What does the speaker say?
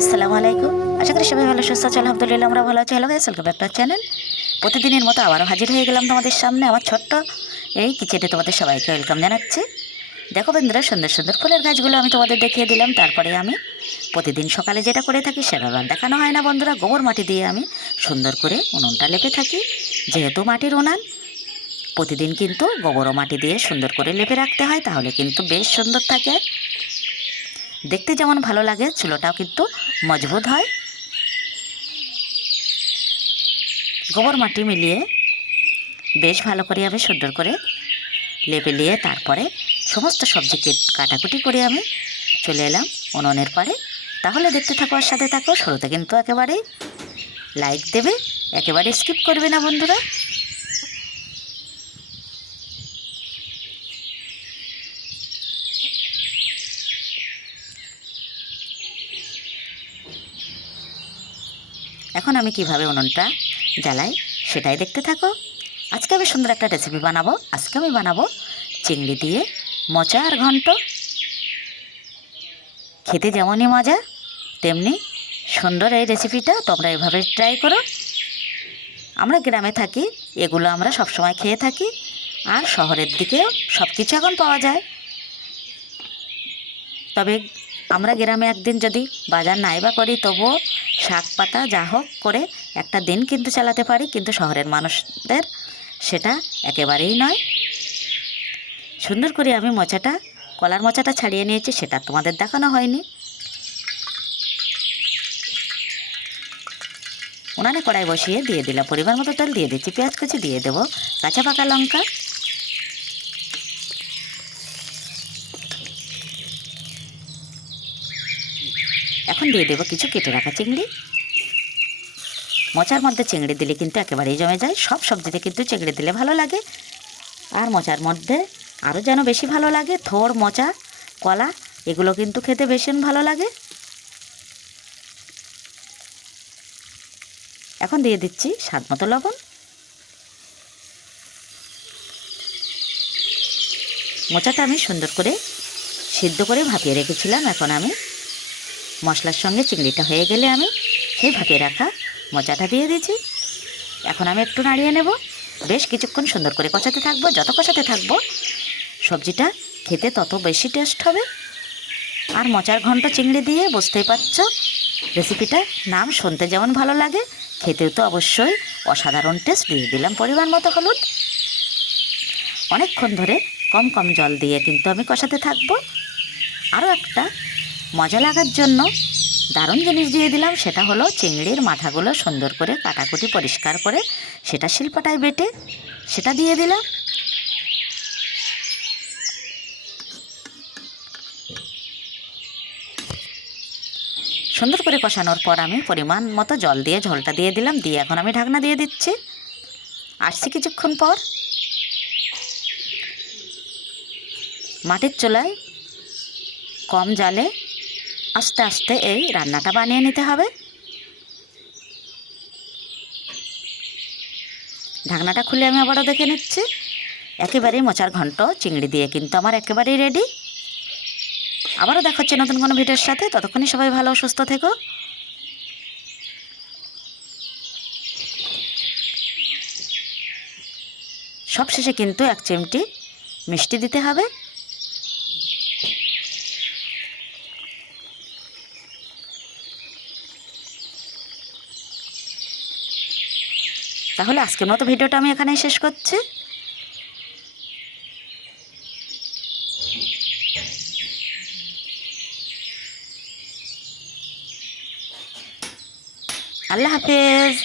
অবস্থা চলে আলহামদুলিল্লাহ আমরা ভালো আছি। Hello guys welcome back to channel প্রতিদিনের মতো আবারও হাজির হয়ে গেলাম তোমাদের সামনে আমার ছোট্ট এই কিচেনে তোমাদের সবাইকে ওয়েলকাম জানাচ্ছি। দেখো বন্ধুরা, সুন্দর সুন্দর ফুলের গাছগুলো আমি তোমাদের দেখিয়ে দিলাম। তারপরে আমি প্রতিদিন সকালে যেটা করে থাকি সেটা আর দেখানো হয় না বন্ধুরা। গোবর মাটি দিয়ে আমি সুন্দর করে উনুনটা লেপে থাকি। যেহেতু মাটির উনান, প্রতিদিন কিন্তু গোবর মাটি দিয়ে সুন্দর করে লেপে রাখতে হয়, তাহলে কিন্তু বেশ সুন্দর থাকে। দেখতে যেমন ভালো লাগে, চুলোটাও কিন্তু মজবুত হয়। গোবর মাটি মিলিয়ে বেশ ভালো করে আমি সুন্দর করে লেপে নিয়ে তারপরে সমস্ত সবজি কেট- কাটাকুটি করে আমি চলে এলাম উনুনের পারে তাহলে দেখতে থাকো আর সাথে থাকো, শুরুতে কিন্তু একেবারেই লাইক দেবে, একেবারে স্কিপ করবে না বন্ধুরা। এখন আমি কীভাবে উনুনটা জ্বালাই সেটাই দেখতে থাকো। আজকে আমি সুন্দর একটা রেসিপি বানাবো। আজকে আমি বানাবো চিংড়ি দিয়ে মোচা আর ঘন্ট। খেতে যেমনই মজা, তেমনি সুন্দর এই রেসিপিটা তোমরা এভাবে ট্রাই করো। আমরা গ্রামে থাকি, এগুলো আমরা সবসময় খেয়ে থাকি, আর শহরের দিকেও সব কিছু এখন পাওয়া যায়। তবে আমরা গ্রামে একদিন যদি বাজার নাই বা করি, তবুও শাক পাতা যা হোক করে একটা দিন কিন্তু চালাতে পারি, কিন্তু শহরের মানুষদের সেটা একেবারেই নয়। সুন্দর করে আমি মোচাটা, কলার মোচাটা ছাড়িয়ে নিয়েছি, সেটা তোমাদের দেখানো হয়নি। উনানে কড়াই বসিয়ে দিয়ে দিলাম, পরিমাণ মতো তেল দিয়ে দিচ্ছি, পেঁয়াজ কুচি দিয়ে দেবো, কাঁচা পাকা লঙ্কা এখন দিয়ে দেবো কিছু কেটে রাখা চিংড়ি। মোচার মধ্যে চিংড়ি দিলে কিন্তু একেবারেই জমে যায়। সব সবজিতে কিন্তু চিংড়ি দিলে ভালো লাগে। আর মোচার মধ্যে আরও যেন বেশি ভালো লাগে, থোড়, মোচা, কলা, এগুলো কিন্তু খেতে ভীষণ ভালো লাগে। এখন দিয়ে দিচ্ছি স্বাদ মতো লবণ। মোচাটা আমি সুন্দর করে সিদ্ধ করে ভাপিয়ে রেখেছিলাম, এখন আমি মশলার সঙ্গে চিংড়িটা হয়ে গেলে আমি সেই ভাপিয়ে রাখা মজাটা দিয়ে দিয়েছি। এখন আমি একটু নাড়িয়ে নেব। বেশ কিছুক্ষণ সুন্দর করে কষাতে থাকব, যত কষাতে থাকব, সবজিটা খেতে তত বেশি টেস্ট হবে। আর মোচার ঘন্ট চিংড়ি দিয়ে, বুঝতেই পারছ? রেসিপিটার নাম শুনতে যেমন ভালো লাগে, খেতেও তো অবশ্যই অসাধারণ টেস্ট। দিয়ে দিলাম পরিমাণ মতো হলুদ। অনেকক্ষণ ধরে কম কম জল দিয়ে কিন্তু আমি কষাতে থাকব। আরও একটা মজা লাগার জন্য দারুণ জিনিস দিয়ে দিলাম। সেটা হলো চিংড়ির মাথাগুলো সুন্দর করে কাটাকুটি পরিষ্কার করে সেটা শিল্পটায় বেটে সেটা দিয়ে দিলাম। সুন্দর করে কষানোর পর আমি পরিমাণ মতো জল দিয়ে ঝোলটা দিয়ে দিলাম। দিয়ে এখন আমি ঢাকনা দিয়ে দিচ্ছি। আসছি কিছুক্ষণ পর। মাটির চুলায় কম জালে আস্তে আস্তে এই রান্নাটা বানিয়ে নিতে হবে। ঢাকনাটা খুলে আমি আবারও দেখে নিচ্ছি। একেবারেই মোচার ঘন্ট, চিংড়ি দিয়ে কিন্তু আমার একেবারেই রেডি। আবারও দেখা হচ্ছে নতুন কোনো ভিডিওর সাথে ততক্ষণই সবাই ভালো সুস্থ থেকো। সবশেষে কিন্তু এক চিমটি মিষ্টি দিতে হবে। তাহলে আজকের মতো ভিডিওটা আমি এখানেই শেষ করছি। আল্লাহ হাফেজ।